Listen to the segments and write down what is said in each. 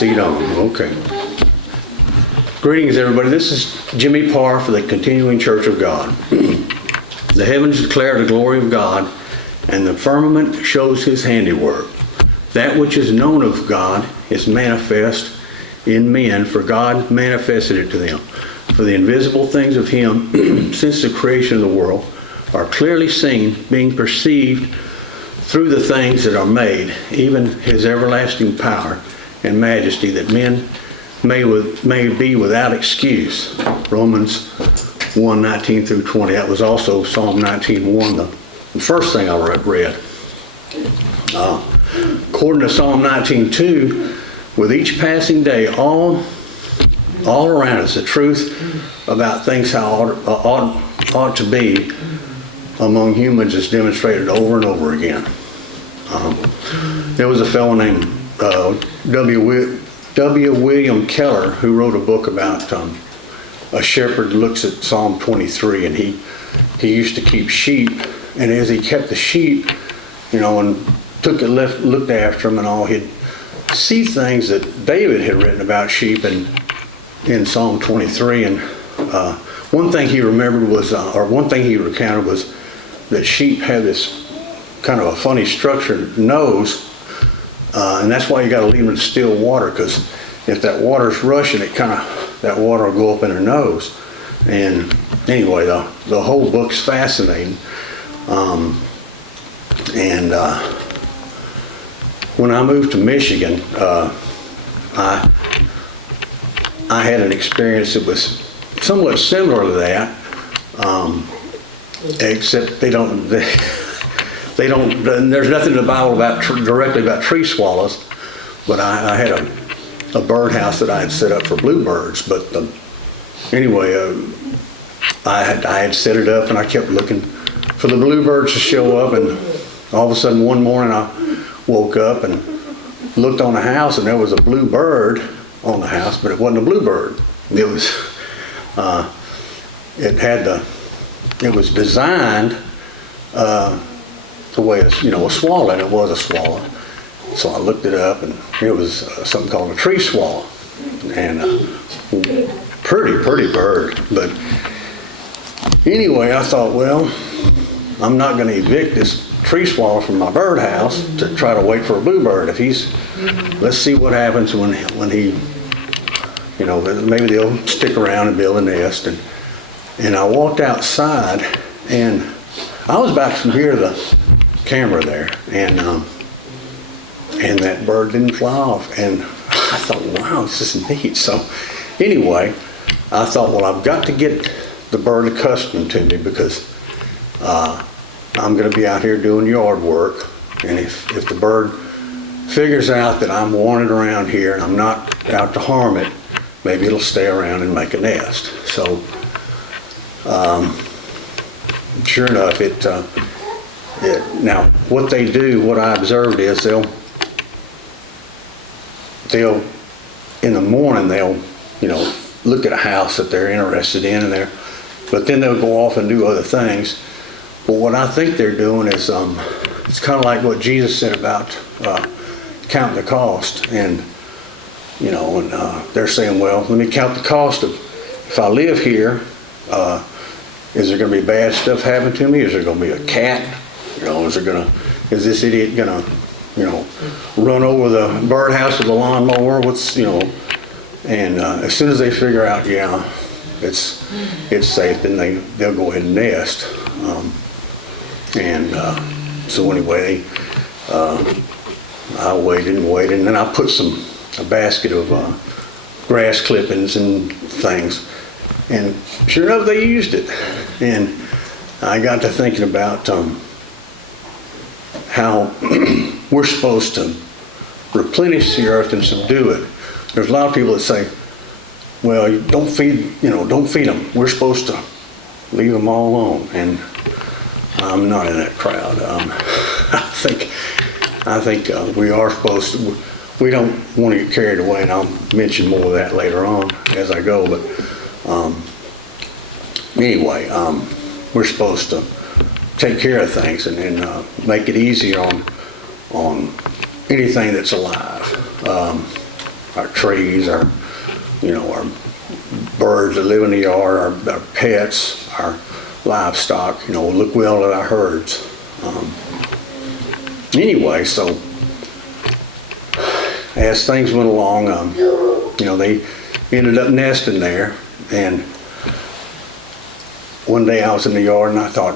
proceed on. Okay. Greetings, everybody. This is Jimmie Parr for the Continuing Church of God. The heavens declare the glory of God, and the firmament shows his handiwork. That which is known of God is manifest in men, for God manifested it to them. For the invisible things of him, since the creation of the world, are clearly seen, being perceived through the things that are made, even his everlasting power and majesty, that men may be without excuse. Romans 1:19 through 20. That was also Psalm 19:1, the first thing I read. According to Psalm 19:2, with each passing day, all around us, the truth about things how ought to be among humans is demonstrated over and over again. There was a fellow named W. William Keller who wrote a book about a shepherd looks at Psalm 23, and he used to keep sheep, and as he kept the sheep, and looked after them and all, he'd see things that David had written about sheep in Psalm 23, and one thing he remembered was, or one thing he recounted was that sheep have this kind of a funny structured nose, and that's why you got to leave them in still water, because if that water's rushing, that water will go up in their nose. And anyway, the whole book's fascinating. When I moved to Michigan, I had an experience that was somewhat similar to that, except there's nothing in the Bible directly about tree swallows, but I had a birdhouse that I had set up for bluebirds. But anyway, I had set it up, and I kept looking for the bluebirds to show up, and all of a sudden one morning I woke up and looked on the house, and there was a bluebird on the house, but it wasn't a bluebird. It was designed the way a swallow, and it was a swallow. So I looked it up, and it was something called a tree swallow, and pretty bird. But anyway, I thought, well, I'm not going to evict this tree swallow from my birdhouse to try to wait for a bluebird. Let's see what happens when he, maybe they'll stick around and build a nest. And I walked outside, and I was back from here to the camera there, and that bird didn't fly off. And I thought, wow, this is neat. So anyway, I thought, well, I've got to get the bird accustomed to me, because I'm going to be out here doing yard work, and if the bird figures out that I'm wanted around here and I'm not out to harm it, maybe it'll stay around and make a nest. So sure enough, now what they do, what I observed is they'll in the morning they'll look at a house that they're interested in, but then they'll go off and do other things. But what I think they're doing is it's kind of like what Jesus said about counting the cost, and they're saying, well, let me count the cost of, if I live here, is there going to be bad stuff happen to me? Is there going to be a cat? Is this idiot going to run over the birdhouse with a lawnmower? And as soon as they figure out, yeah, it's safe, then they'll go ahead and nest. So anyway, I waited, and then I put a basket of grass clippings and things, and sure enough, they used it. And I got to thinking about how we're supposed to replenish the earth and subdue it. There's a lot of people that say, well, don't feed them. We're supposed to leave them all alone. And I'm not in that crowd. I think we are supposed to. We don't want to get carried away, and I'll mention more of that later on as I go. But anyway, we're supposed to take care of things and make it easier on anything that's alive. our trees, our birds that live in the yard, our pets, our livestock, look well at our herds. Anyway, so as things went along, they ended up nesting there. And one day I was in the yard and I thought,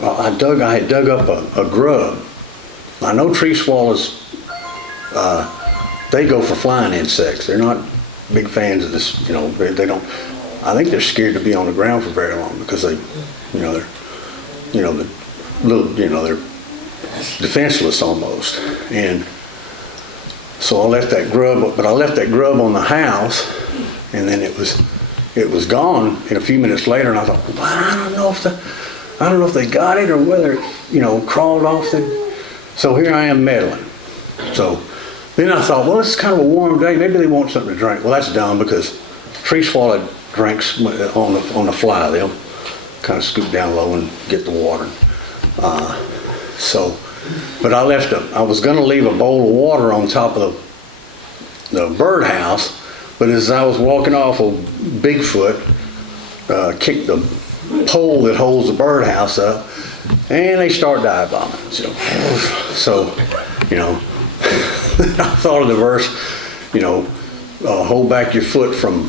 well, I had dug up a grub. I know tree swallows, they go for flying insects. They're not big fans of this, they don't, I think they're scared to be on the ground for very long because they're defenseless almost. And so I left that grub, but I left that grub on the house, and then it was gone. And a few minutes later, and I thought, well, I don't know if they got it or whether it, crawled off. So here I am meddling. So then I thought, well, it's kind of a warm day. Maybe they want something to drink. Well, that's dumb because tree swallow drinks on the fly. They'll kind of scoop down low and get the water. But I was going to leave a bowl of water on top of the birdhouse, but as I was walking off, Bigfoot kicked the pole that holds the birdhouse up, and they start dive bombing. So I thought of the verse, hold back your foot from,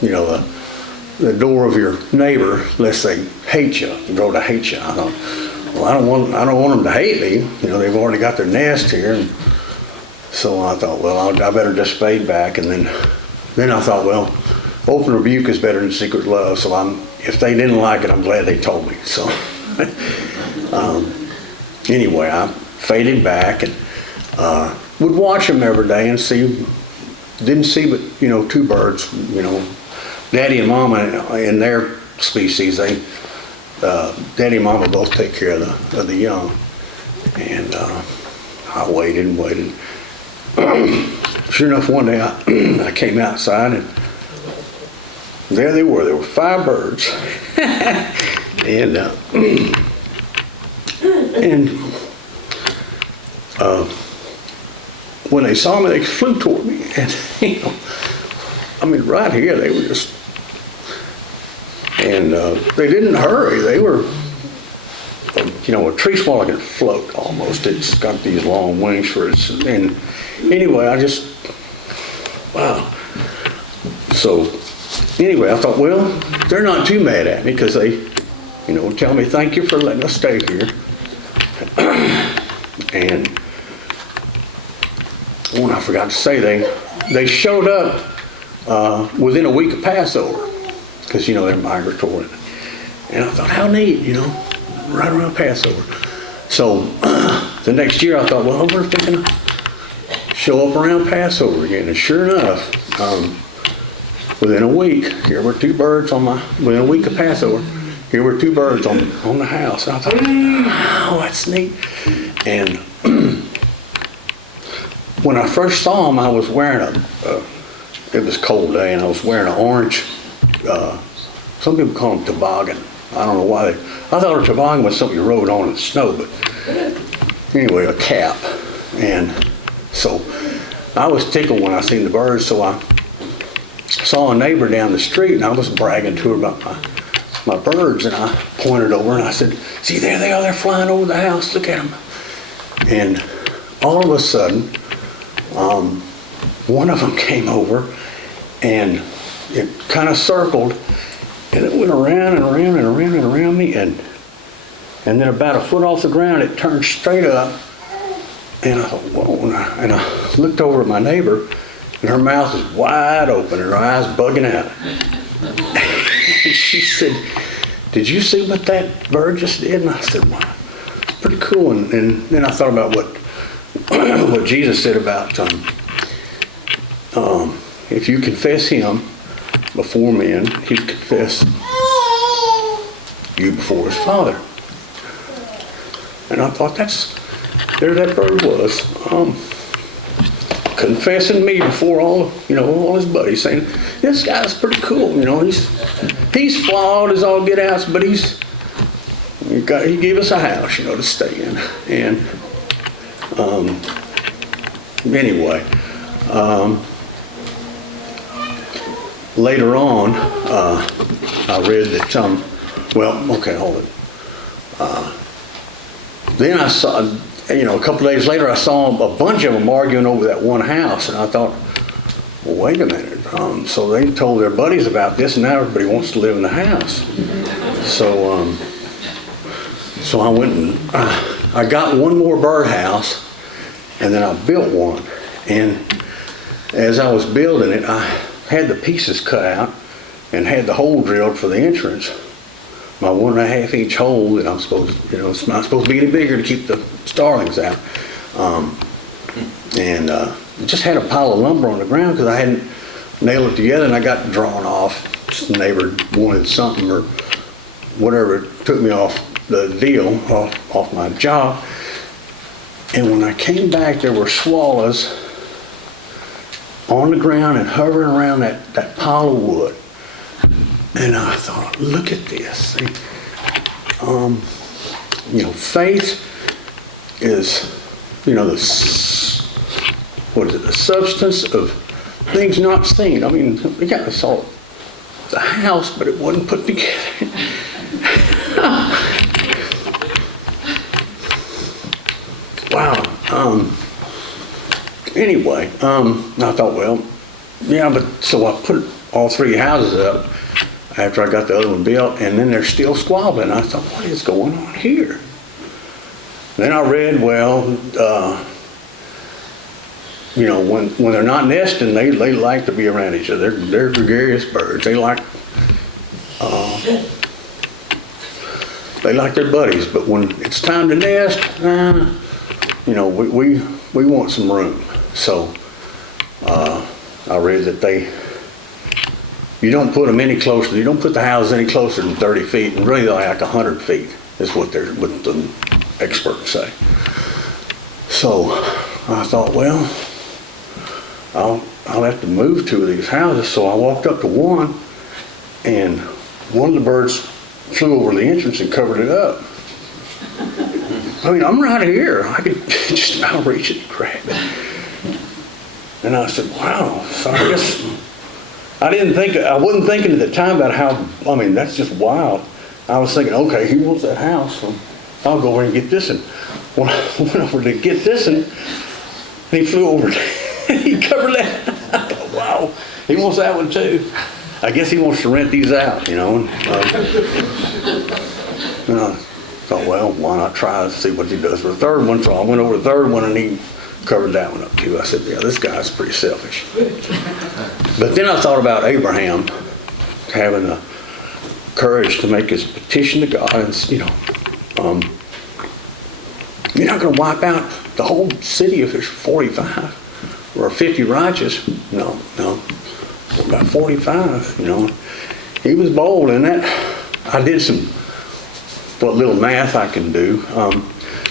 the door of your neighbor, lest they hate you, grow to hate you. I thought, well, I don't want them to hate me. They've already got their nest here. And so I thought, well, I better just fade back. And then I thought, well, open rebuke is better than secret love. So if they didn't like it, I'm glad they told me. So anyway, I faded back and would watch them every day and didn't see but, two birds, Daddy and Mama in their species, Daddy and Mama both take care of the young. And I waited and waited. Sure enough, one day I came outside and there they were. There were 5 birds. And when they saw me, they flew toward me. And right here, they were just. And they didn't hurry. They were, a tree swallow can float almost. It's got these long wings for it. And anyway, wow. So anyway, I thought, well, they're not too mad at me because they, tell me thank you for letting us stay here. And one I forgot to say, they showed up within a week of Passover. Because, they're migratory. And I thought, how neat, right around Passover. So the next year I thought, well, we're thinking to show up around Passover again. And sure enough, within a week, here were 2 birds within a week of Passover, here were 2 birds on the house. And I thought, wow, that's neat. And when I first saw them, I was wearing it was a cold day, and I was wearing an orange, some people call them toboggan. I don't know why I thought a toboggan was something you rode on in the snow, but anyway, a cap. And so I was tickled when I seen the birds, so I saw a neighbor down the street, and I was bragging to her about my birds, and I pointed over and I said, see, there they are, they're flying over the house, look at them. And all of a sudden, one of them came over, and it kind of circled, and it went around and around and around and around me, and then about a foot off the ground, it turned straight up, and I thought, whoa, and I looked over at my neighbor, and her mouth was wide open, and her eyes bugging out. And she said, did you see what that bird just did? And I said, wow, it's pretty cool. And then I thought about what Jesus said about if you confess him before men, he'd confess you before his Father. And I thought, there that bird was, confessing me before all his buddies, saying, this guy's pretty cool, he's flawed as all get out, but he gave us a house, to stay in. And anyway, later on, I read that well, okay, hold it. Then I saw, a couple days later, I saw a bunch of them arguing over that one house, and I thought, well, wait a minute. So they told their buddies about this, and now everybody wants to live in the house. So, so I went and I got one more birdhouse, and then I built one. And as I was building it, I had the pieces cut out and had the hole drilled for the entrance. My 1.5 inch hole that I'm supposed, it's not supposed to be any bigger to keep the starlings out. And just had a pile of lumber on the ground because I hadn't nailed it together, and I got drawn off. Just the neighbor wanted something or whatever, it took me off the deal, off my job. And when I came back, there were swallows on the ground and hovering around that pile of wood. And I thought, look at this. Faith is, the substance of things not seen. I mean, I saw the house, but it wasn't put together. Wow. Anyway, I thought, well, yeah, but so I put all 3 houses up after I got the other one built, and then they're still squabbling. I thought, what is going on here? Then I read, well, when they're not nesting, they like to be around each other. They're gregarious birds. They like their buddies, but when it's time to nest, we want some room. So I read that you don't put them any closer. You don't put the houses any closer than 30 feet, and really they're like 100 feet is what the experts say. So I thought, well, I'll have to move 2 of these houses. So I walked up to one, and one of the birds flew over the entrance and covered it up. I mean, I'm right here. I could just about reach it and grab it. And I said, wow. So I guess I wasn't thinking at the time about how, that's just wild. I was thinking, okay, he wants that house, so I'll go over and get this one. When I went over to get this one, he flew over. He covered that. I thought, wow, he wants that one too. I guess he wants to rent these out, And I thought, well, why not try to see what he does for the third one? So I went over to the third one, and he covered that one up too. I said, yeah, this guy's pretty selfish. But then I thought about Abraham having the courage to make his petition to God, and you're not going to wipe out the whole city if there's 45 or 50 righteous. No, about 45. He was bold in that. I did what little math I can do,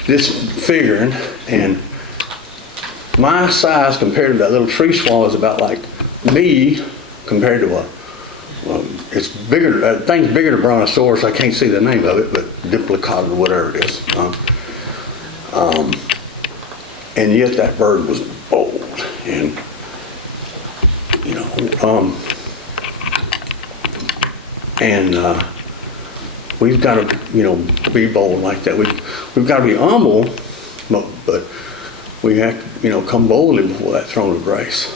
just figuring, and my size compared to that little tree swallow is about like me compared to it's bigger, thing's bigger than brontosaurus. I can't see the name of it, but diplicata or whatever it is. And yet that bird was bold, and we've got to be bold like that. We've got to be humble, but we have to come boldly before that throne of grace.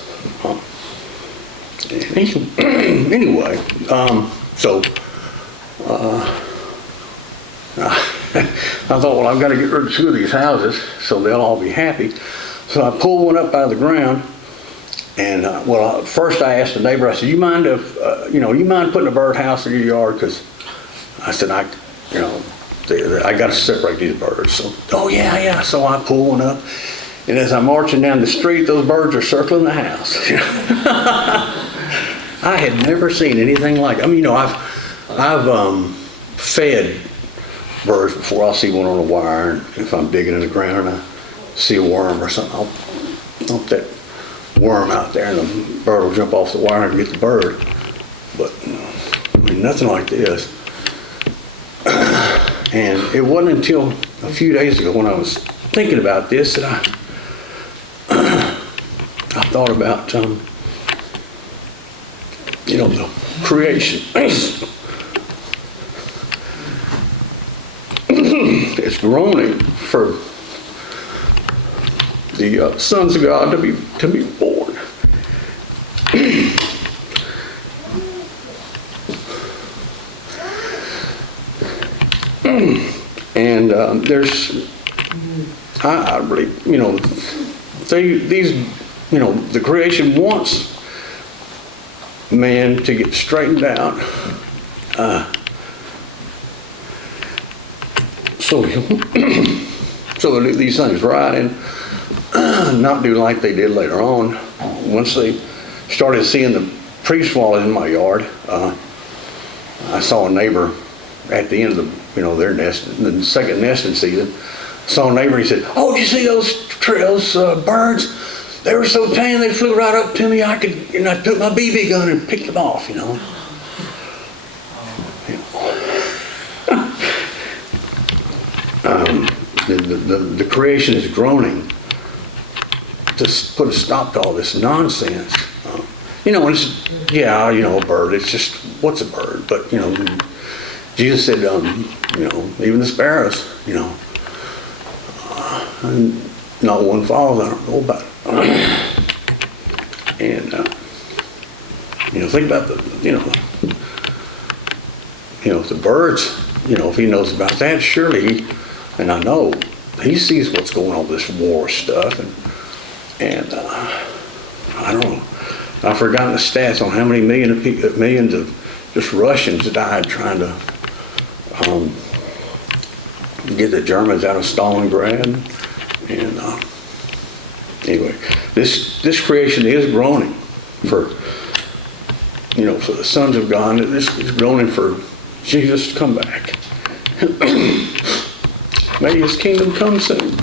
Anyway, so I thought, well, I've got to get rid of 2 of these houses so they'll all be happy. So I pulled one up out of the ground, and first I asked the neighbor. I said, "You mind you mind putting a birdhouse in your yard?" Because I said, I got to separate these birds. So, oh yeah. So I pull one up, and as I'm marching down the street, those birds are circling the house. I had never seen anything like it. I've fed birds before. I'll see one on a wire, and if I'm digging in the ground and I see a worm or something, I'll put that worm out there, and the bird will jump off the wire and get the bird. But nothing like this. And it wasn't until a few days ago when I was thinking about this that I thought about the creation. It's groaning for the sons of God to be born. And I really, the creation wants man to get straightened out, so they'll do these things right and not do like they did later on. Once they started seeing the tree swallows in my yard, I saw a neighbor at the end of their nest, the second nesting season. Saw a neighbor. He said, "Oh, did you see those birds? They were so tame. They flew right up to me. I took my BB gun and picked them off. The creation is groaning to put a stop to all this nonsense. A bird. It's just, what's a bird? But Jesus said, even the sparrows, and not one falls. I don't know about it. And think about the birds. If he knows about that, surely, and I know he sees what's going on with this war stuff, and I don't know. I've forgotten the stats on how many millions of just Russians died trying to get the Germans out of Stalingrad. And anyway, this creation is groaning for the sons of God. This is groaning for Jesus to come back. May His kingdom come soon.